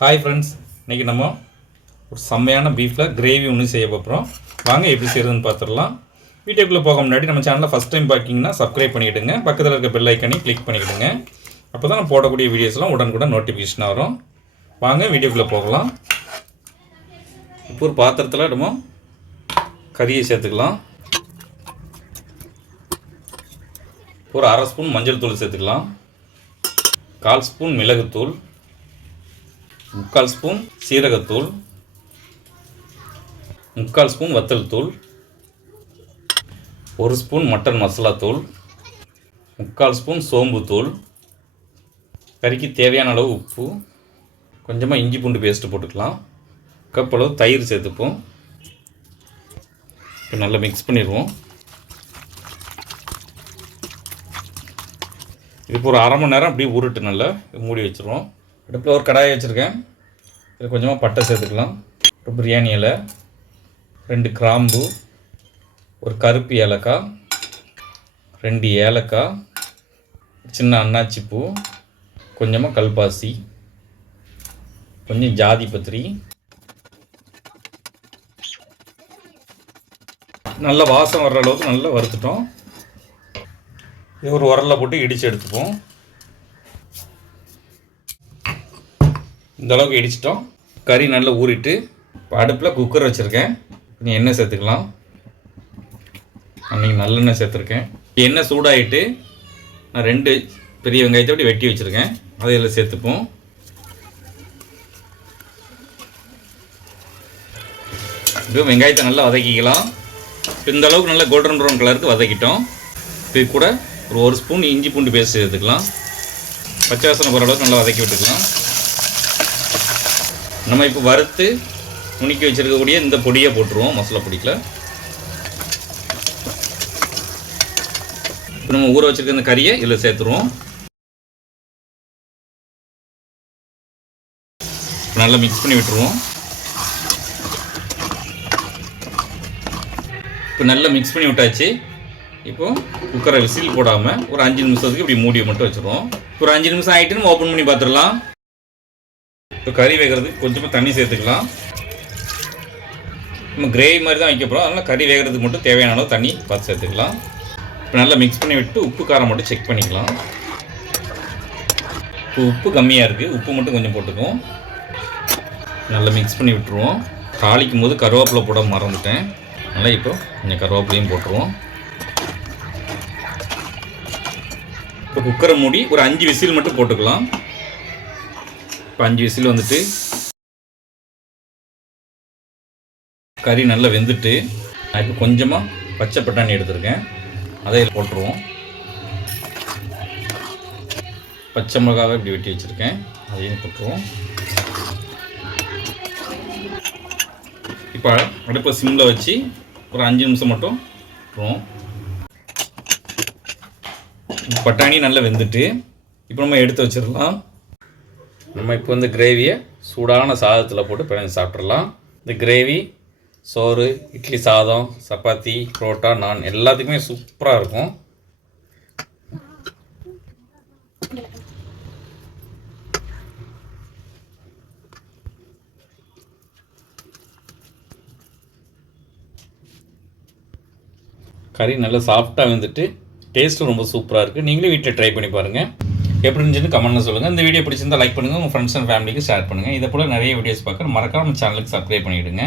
Hi friends, இன்றைக்கி நம்ம ஒரு செம்மையான பீஃபில் கிரேவி ஒன்று செய்ய போகிறோம். வாங்க எப்படி செய்கிறதுன்னு பார்த்துடலாம். வீடியோக்குள்ளே போக முன்னாடி நம்ம சேனலில் ஃபஸ்ட் டைம் பார்க்கிங்கன்னா சப்ஸ்கிரைப் பண்ணிவிடுங்க. பக்கத்தில் இருக்க பெல் ஐக்கனையும் கிளிக் பண்ணிவிடுங்க. அப்போ தான் நம்ம போடக்கூடிய வீடியோஸ்லாம் உடனுக்குடன் நோட்டிஃபிகேஷன் வரும். வாங்க வீடியோக்குள்ளே போகலாம். இப்போ ஒரு பாத்திரத்தில் நம்ம கறியை சேர்த்துக்கலாம். ஒரு அரை ஸ்பூன் மஞ்சள் தூள் சேர்த்துக்கலாம். 1/4 ஸ்பூன் மிளகுத்தூள், 3/4 ஸ்பூன் சீரகத்தூள், 3/4 ஸ்பூன் வத்தல் தூள், 1 ஸ்பூன் மட்டன் மசாலா தூள், 3/4 ஸ்பூன் சோம்பு தூள், கறிக்கு தேவையான அளவு உப்பு, கொஞ்சமாக இஞ்சி பூண்டு பேஸ்ட்டு போட்டுக்கலாம். கப் அளவு தயிர் சேர்த்துப்போம். இப்போ நல்லா மிக்ஸ் பண்ணிடுவோம். இப்போ ஒரு அரை மணி நேரம் அப்படியே உருட்டு நல்லா மூடி வச்சுருவோம். அடுப்பில் ஒரு கடாயை வச்சுருக்கேன். இதில் கொஞ்சமாக பட்டை சேர்த்துக்கலாம். ஒரு பிரியாணி இலை, 2 கிராம்பு, ஒரு கருப்பு ஏலக்காய், 2 ஏலக்காய், சின்ன அன்னாச்சி பூ, கொஞ்சமாக கல்பாசி, கொஞ்சம் ஜாதி பத்திரி, நல்ல வாசம் வர்ற அளவுக்கு நல்லா வறுத்துட்டோம். இது ஒரு உரலில் போட்டு இடித்து எடுத்துப்போம். இந்த அளவுக்கு இடிச்சிட்டோம். கறி நல்லா ஊறிட்டு இப்போ அடுப்பில் குக்கர் வச்சுருக்கேன். கொஞ்சம் எண்ணெய் சேர்த்துக்கலாம். அன்றைக்கி நல்லெண்ணெய் சேர்த்துருக்கேன். எண்ணெய் சூடாகிட்டு நான் 2 பெரிய வெங்காயத்தை அப்படி வெட்டி வச்சுருக்கேன். அதை இதில் சேர்த்துப்போம். இப்போ வெங்காயத்தை நல்லா வதக்கிக்கலாம். இந்த அளவுக்கு நல்லா கோல்டன் ப்ரௌன் கலருக்கு வதக்கிட்டோம். இது கூட ஒரு 1 ஸ்பூன் இஞ்சி பூண்டு பேஸ்ட் சேர்த்துக்கலாம். பச்சை வாசனை போகிற அளவுக்கு நல்லா வதக்கி விட்டுக்கலாம். நம்ம இப்போ வறுத்து நுணுக்கி வச்சுருக்கக்கூடிய இந்த பொடியை போட்டுருவோம். மசாலா பொடியில் இப்போ நம்ம ஊற வச்சுருக்க இந்த கறியை இதில் சேர்த்துருவோம். நல்லா மிக்ஸ் பண்ணி விட்டுருவோம். இப்போ நல்லா மிக்ஸ் பண்ணி விட்டாச்சு. இப்போது குக்கரை விசில் போடாமல் ஒரு 5 நிமிஷத்துக்கு இப்படி மூடியை மட்டும் வச்சுருவோம். ஒரு 5 நிமிஷம் ஆகிட்டு நம்ம ஓப்பன் பண்ணி பார்த்துடலாம். இப்போ கறி வேகிறதுக்கு கொஞ்சமாக தண்ணி சேர்த்துக்கலாம். நம்ம கிரேவி மாதிரி தான் வைக்க போகிறோம். அதனால் கறி வேகிறதுக்கு மட்டும் தேவையான அளவு தண்ணி பார்த்து சேர்த்துக்கலாம். இப்போ நல்லா மிக்ஸ் பண்ணி விட்டு உப்பு காரம் மட்டும் செக் பண்ணிக்கலாம். இப்போ உப்பு கம்மியாக இருக்குது, உப்பு மட்டும் கொஞ்சம் போட்டுக்குவோம். நல்லா மிக்ஸ் பண்ணி விட்டுருவோம். தாளிக்கும் போது கருவேப்பிலை போட மறந்துட்டேன். நல்லா இப்போ கொஞ்சம் கருவேப்பிலையும் போட்டுருவோம். இப்போ குக்கரை மூடி ஒரு 5 விசில் மட்டும் போட்டுக்கலாம். இப்போ 5 விசில் வந்துட்டு கறி நல்லா வெந்துட்டு நான் இப்போ கொஞ்சமாக பச்சை பட்டாணி எடுத்துருக்கேன். அதை போட்டுருவோம். பச்சை மிளகாவை இப்படி வெட்டி வச்சுருக்கேன், அதையும் போட்டுருவோம். இப்போ அடுப்பை சிம்மில் வச்சு ஒரு 5 நிமிஷம் மட்டும் போட்டுருவோம். பட்டாணி நல்லா வெந்துட்டு இப்போ நம்ம எடுத்து வச்சிடலாம். நம்ம இப்போ இந்த கிரேவியை சூடான சாதத்தில் போட்டு பிணைஞ்சு சாப்பிட்றலாம். இந்த கிரேவி சோறு, இட்லி, சாதம், சப்பாத்தி, புரோட்டா, நான் எல்லாத்துக்குமே சூப்பராக இருக்கும். கறி நல்லா சாஃப்டாக வந்துட்டு டேஸ்ட்டும் ரொம்ப சூப்பராக இருக்குது. நீங்களே வீட்டில் ட்ரை பண்ணி பாருங்கள். எப்படி இருந்துச்சுன்னு கமெண்ட்டில் சொல்லுங்கள். இந்த வீடியோ பிடிச்சிருந்தால் லைக் பண்ணுங்கள். உங்கள் ஃப்ரெண்ட்ஸ் அண்ட் ஃபேமிலிக்கு ஷேர் பண்ணுங்கள். இதை போல் நிறைய வீடியோஸ் பார்க்க மறக்காம சேனலுக்கு சப்ஸ்கிரைப் பண்ணிவிடுங்க.